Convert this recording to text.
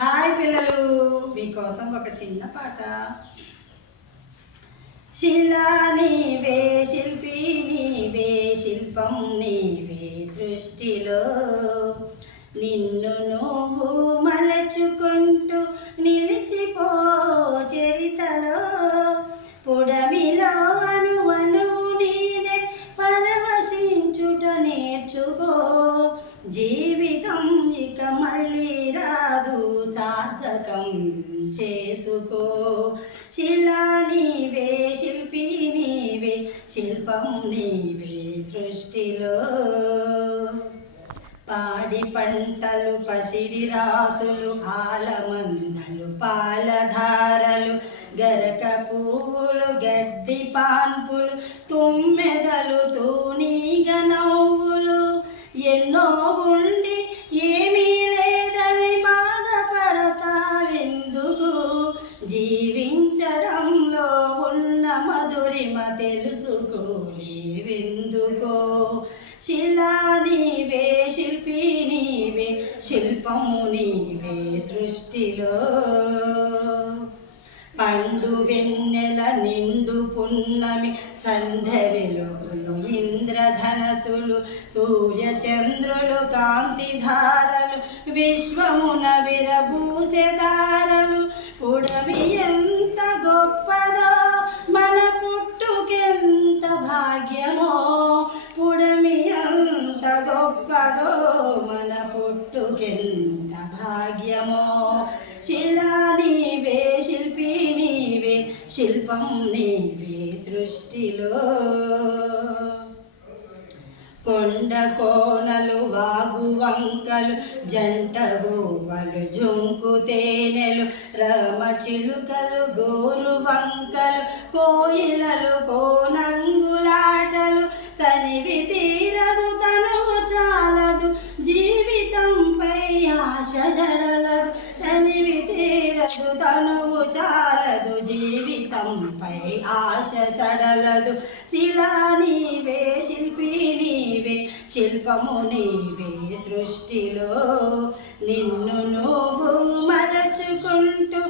Hi పిల్లలు, మీకోసం ఒక చిన్న పాట. శిలా నీవే, శిల్పి నీవే, శిల్పం నీవే సృష్టిలో. నిన్ను నువ్వు మలచుకుంటూ నిలిచిపో చరితలో. పుడమిలో అణువణువు నీదే, పరవశించుట నేర్చుకో. జీవితం ఇక మళ్ళీ రాదు, సార్థకం చేసుకో. శిలా నీవే, శిల్పి నీవే, శిల్పం నీవే సృష్టిలో. పాడి పంటలు, పసిడి రాసులు, ఆలమందలు, పాలధారలు, గరక పువ్వులు, గడ్డి పాన్పులు, తుమ్మెదలు, తూనీగ నవ్వులు. ఎన్నో ఉండి ఏమీ లేదని బాధపడతావెందుకు? జీవించడంలో ఉన్న మధురిమ తెలుసుకోలేవెందుకో. శిలా నీవే, శిల్పి నీవే, శిల్పము నీవే సృష్టిలో. పండు వెన్నెల, నిండు పున్నమి, సంధ్య వెలుగులు, ఇంద్రధనసులు, సూర్య చంద్రులు, కాంతిధారలు, విశ్వమున విరబూసే తారలు. పుడమి ఎంత గొప్పదో, మన పుట్టుకెంత భాగ్యమో. పుడమి ఎంత గొప్పదో, మన పుట్టుకెంత భాగ్యమో. శిలా నీవే, శిల్పి నీవే, శిల్పం నీవే సృష్టిలో. కొండ కోనలు, వాగు వంకలు, జంట గోవలు, జుంకు తేనెలు, రామ చిలుకలు, గోరు వంకలు, కోయిలలు, కోనంగులాటలు. తనివి తీరదు, తనువు చాలదు, జీవితంపై ఆశ జడలదు. తనివి తీరదు, తనువు చాలదు, జీవితంపై ఆశ సడలదు. శిలా నీవే, శిల్పి నీవే, శిల్పము నీవే సృష్టిలో. నిన్ను నువ్వు మరచుకుంటూ